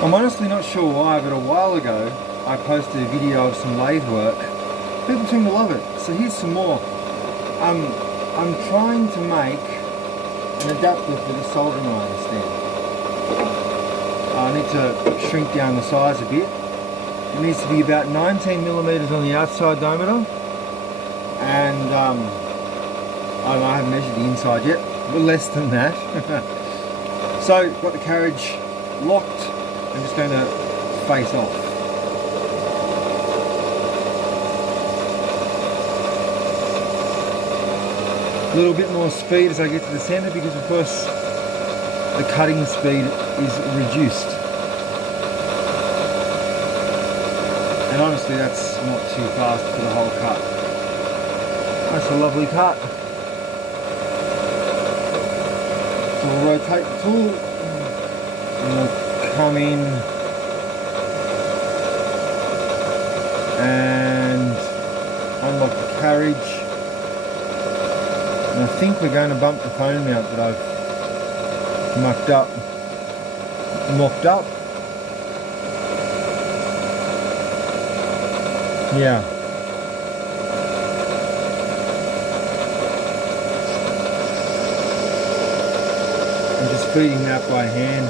I'm honestly not sure why, but a while ago I posted a video of some lathe work. People seem to love it, so here's some more. I'm trying to make an adapter for the soldering iron stand. I need to shrink down the size a bit. It needs to be about 19mm on the outside diameter, and I haven't measured the inside yet, but less than that. So got the carriage locked. I'm just going to face off. A little bit more speed as I get to the centre, because of course the cutting speed is reduced. And honestly, that's not too fast for the whole cut. That's a lovely cut. So we'll rotate the tool and we'll come in and unlock the carriage. And I think we're going to bump the phone mount that I've mocked up. Yeah. I'm just feeding that by hand.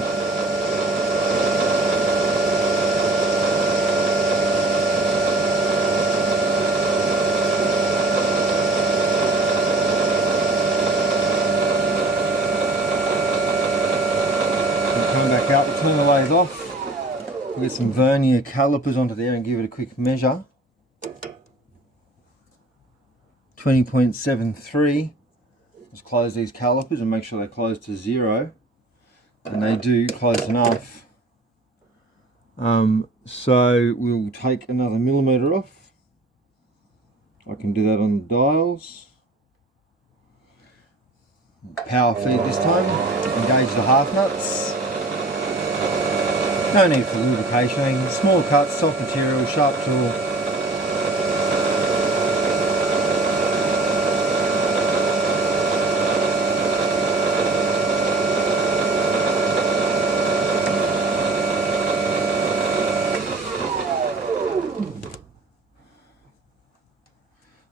Come back out, turn the lathe off. We'll get some vernier calipers onto there and give it a quick measure. 20.73. Just close these calipers and make sure they're closed to 0. And they do, close enough. So we'll take another millimetre off. I can do that on the dials. Power feed this time. Engage the half nuts. No need for lubrication. Small cuts, soft material, sharp tool.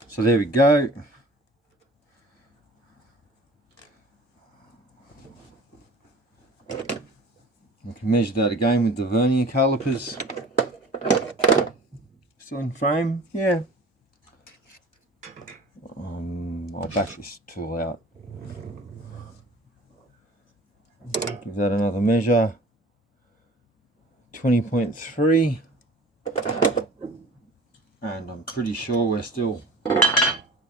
So there we go. I can measure that again with the vernier calipers. Still in frame? Yeah. I'll back this tool out. Give that another measure. 20.3. And I'm pretty sure we're still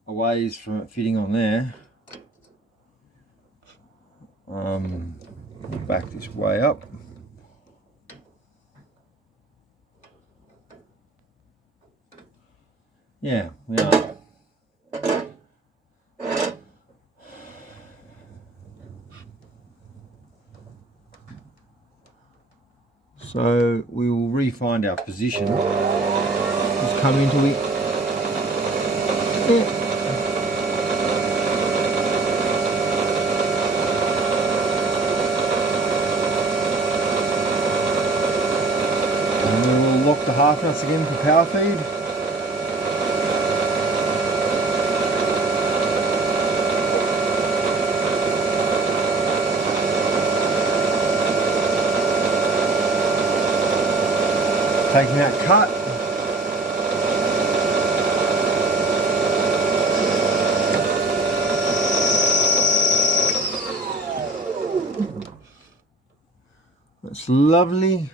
a ways from it fitting on there. Back this way up. Yeah, we are. So we will re-find our position. Just come into it. And then we'll lock the half nuts again for power feed. Taking that cut. That's lovely.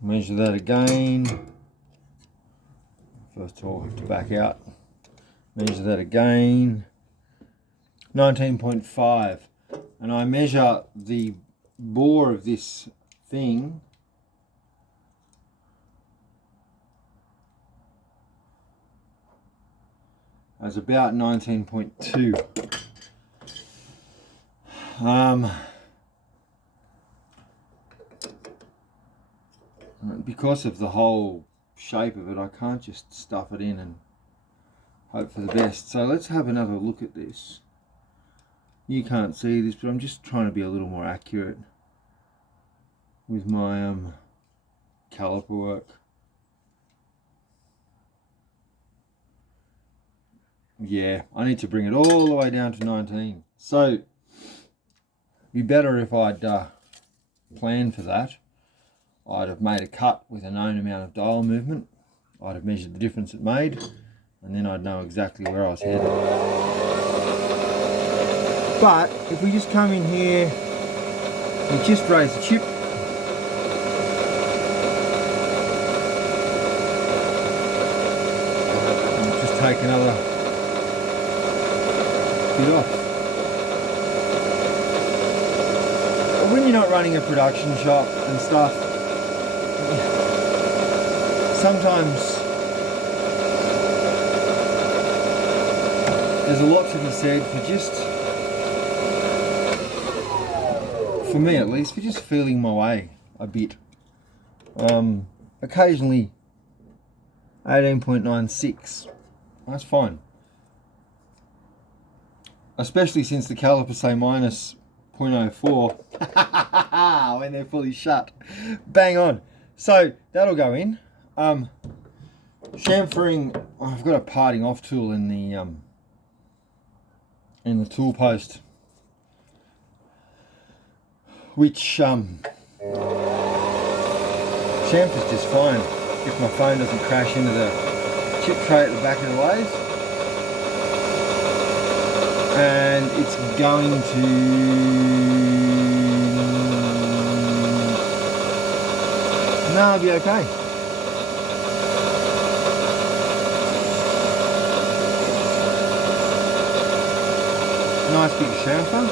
Measure that again. First of all, I have to back out. Measure that again. 19.5. And I measure the bore of this thing as about 19.2. Because of the whole shape of it, I can't just stuff it in and hope for the best. So let's have another look at this. You can't see this, but I'm just trying to be a little more accurate with my caliper work. Yeah, I need to bring it all the way down to 19. So, it'd be better if I'd planned for that. I'd have made a cut with a known amount of dial movement. I'd have measured the difference it made, and then I'd know exactly where I was headed. But if we just come in here, we just raise the chip. And just take another bit off. But when you're not running a production shop and stuff, sometimes there's a lot to be said for just, for me at least, for just feeling my way a bit. Occasionally 18.96, that's fine. Especially since the calipers say minus 0.04 when they're fully shut. Bang on. So that'll go in. Chamfering, I've got a parting off tool in the tool post, which chamfers just fine if my phone doesn't crash into the chip tray at the back of the lathe. And it's going to, no, it'll be okay. Nice big chamfer.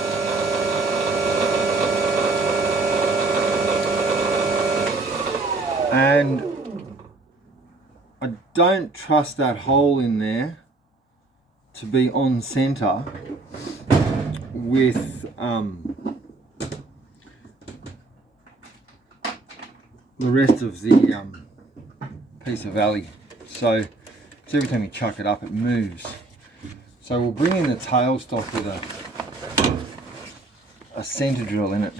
And I don't trust that hole in there to be on center with the rest of the piece of alley. So every time you chuck it up, it moves. So we'll bring in the tailstock with a center drill in it.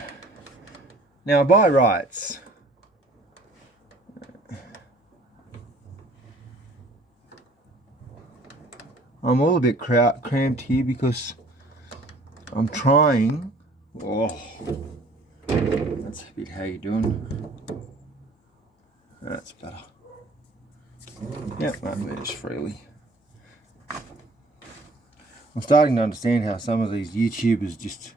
Now by rights, I'm all a bit cramped here because I'm trying. Oh, that's a bit, how you doing? That's better. Yep, that moves freely. I'm starting to understand how some of these YouTubers just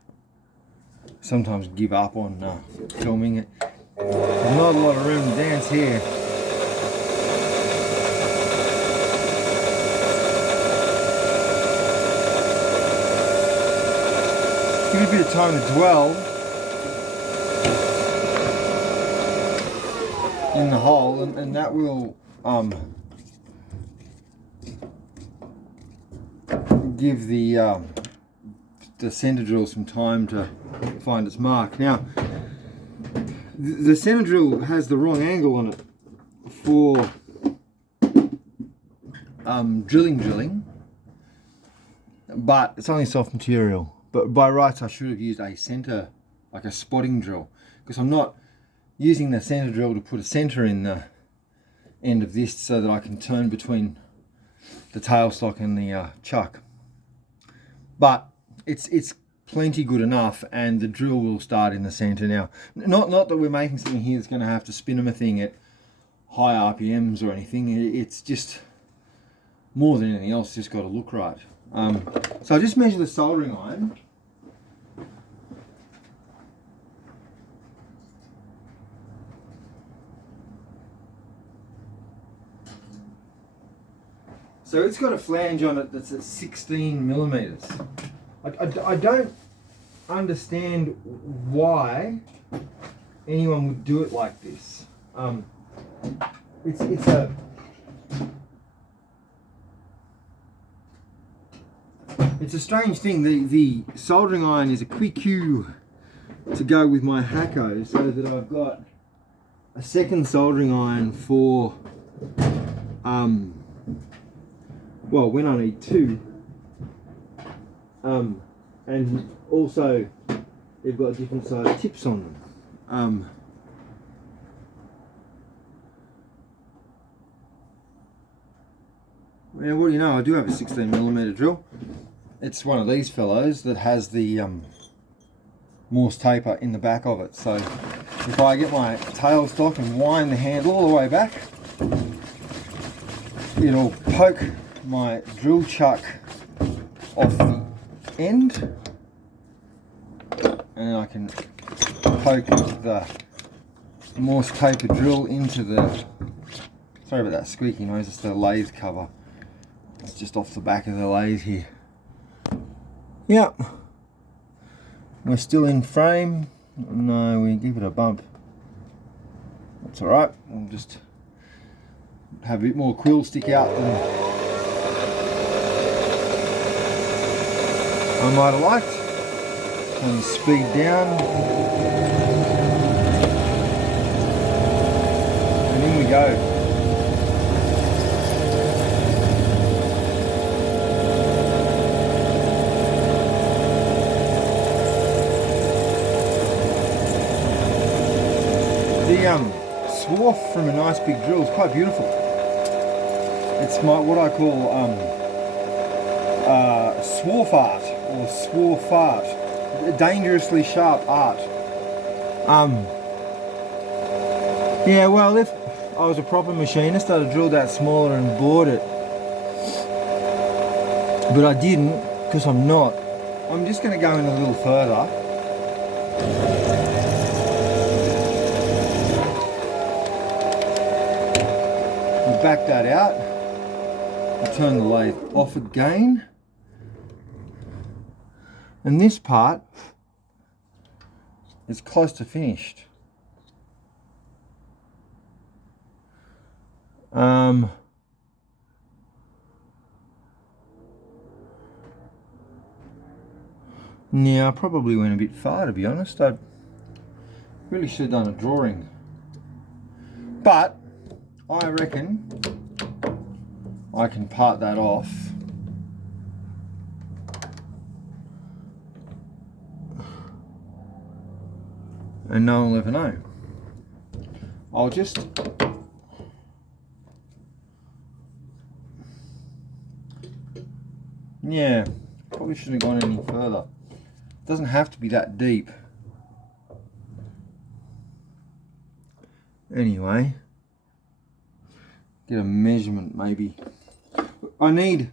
sometimes give up on filming it. There's not a lot of room to dance here. Give it a bit of time to dwell in the hole, and that will give the center drill some time to find its mark. Now, the center drill has the wrong angle on it for drilling, but it's only soft material. But by rights, I should have used a center, like a spotting drill, because I'm not using the center drill to put a center in the end of this so that I can turn between the tailstock and the chuck. But it's plenty good enough, and the drill will start in the center now. Not that we're making something here that's going to have to spin them a thing at high RPMs or anything. It's just, more than anything else, just got to look right. So I just measure the soldering iron. So it's got a flange on it that's at 16 millimeters. I don't understand why anyone would do it like this. It's a strange thing. The soldering iron is a quick cue to go with my Hakko, so that I've got a second soldering iron for well, when I need two, And also they've got different size tips on them. Yeah, what do you know, I do have a 16mm drill. It's one of these fellows that has the Morse taper in the back of it. So if I get my tailstock and wind the handle all the way back, it'll poke my drill chuck off the end, and then I can poke the Morse taper drill into the, sorry about that squeaky noise, it's the lathe cover. It's just off the back of the lathe here. Yep. We're still in frame. No, we give it a bump. That's alright. We'll just have a bit more quill stick out than I might have liked. Turn the speed down. And in we go. The swarf from a nice big drill is quite beautiful. It's what I call swarf art, or swarf art, dangerously sharp art. Yeah, well, if I was a proper machinist, I'd have drilled that smaller and bored it, but I didn't, because I'm not. I'm just going to go in a little further. Back that out, I'll turn the lathe off again, and this part is close to finished. Yeah, I probably went a bit far, to be honest. I really should have done a drawing, but I reckon I can part that off and no one will ever know. I'll just probably shouldn't have gone any further. It doesn't have to be that deep. Anyway, get a measurement maybe. I need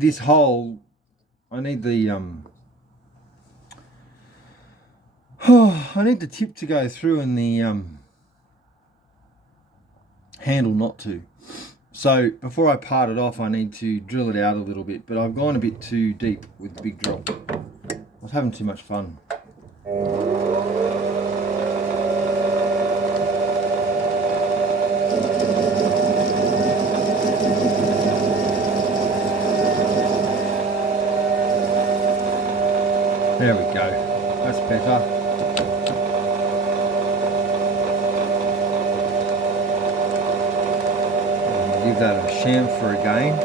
this hole. I need the I need the tip to go through and the handle not to. So before I part it off, I need to drill it out a little bit, but I've gone a bit too deep with the big drill. I was having too much fun. There we go, that's better. Give that a chamfer again.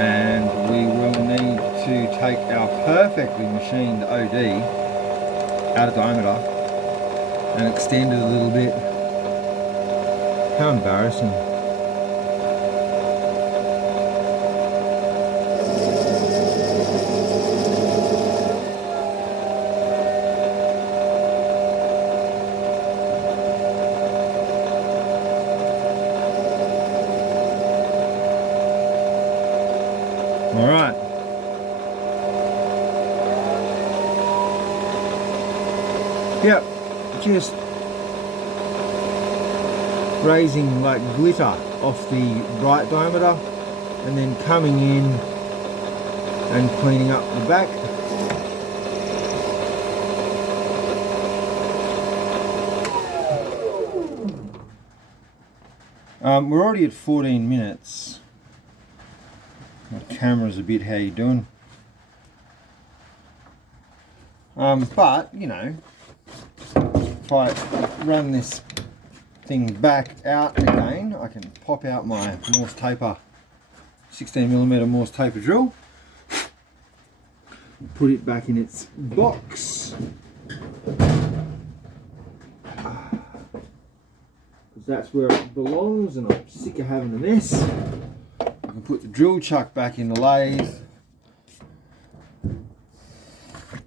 And we will need to take our perfectly machined OD out of diameter and extend it a little bit. How embarrassing. Alright. Yep, just raising like glitter off the right diameter and then coming in and cleaning up the back. We're already at 14 minutes. My camera's a bit, how you doing? But, you know, if I run this thing back out again, I can pop out my Morse taper, 16mm Morse taper drill, put it back in its box, because that's where it belongs and I'm sick of having a mess. I can put the drill chuck back in the lathe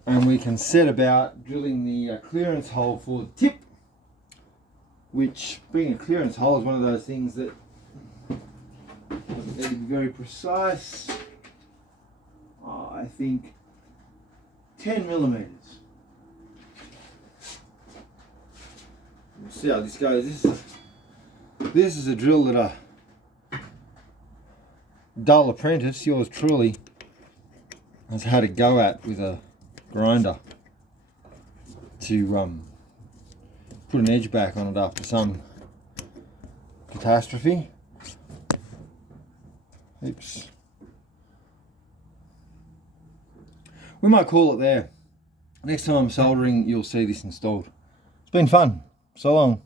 and we can set about drilling the clearance hole for the tip, which, being a clearance hole, is one of those things that doesn't need to be very precise. I think 10mm. We'll see how this goes. This is a drill that a dull apprentice, yours truly, has had a go at with a grinder to put an edge back on it after some catastrophe. Oops. We might call it there. Next time I'm soldering, you'll see this installed. It's been fun. So long.